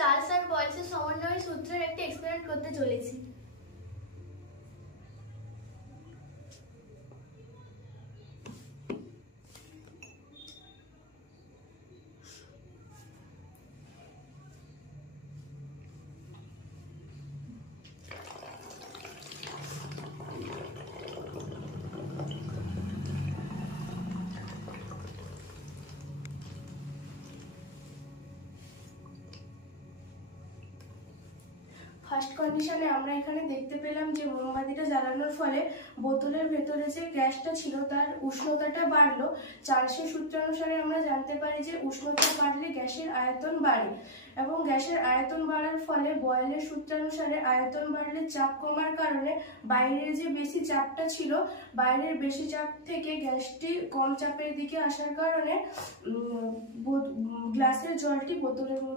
চার্লস আর বয়েলসের সমন্বয় সূত্রের একটি এক্সপেরিমেন্ট করতে চলেছি। ফার্স্ট কন্ডিশনে আমরা এখানে দেখতে পেলাম যে মোমবাতিটা জ্বালানোর ফলে বোতলের ভেতরে যে গ্যাসটা ছিল তার উষ্ণতাটা বাড়লো। চার্লসের সূত্রানুসারে আমরা জানতে পারি যে উষ্ণতা বাড়লে গ্যাসের আয়তন বাড়ে, এবং গ্যাসের আয়তন বাড়ার ফলে বয়েলের সূত্রানুসারে আয়তন বাড়লে চাপ কমার কারণে বাইরের যে বেশি চাপটা ছিল, বাইরের বেশি চাপ থেকে গ্যাসটি কম চাপের দিকে আসার কারণে গ্লাসের জলটি বোতলের মধ্যে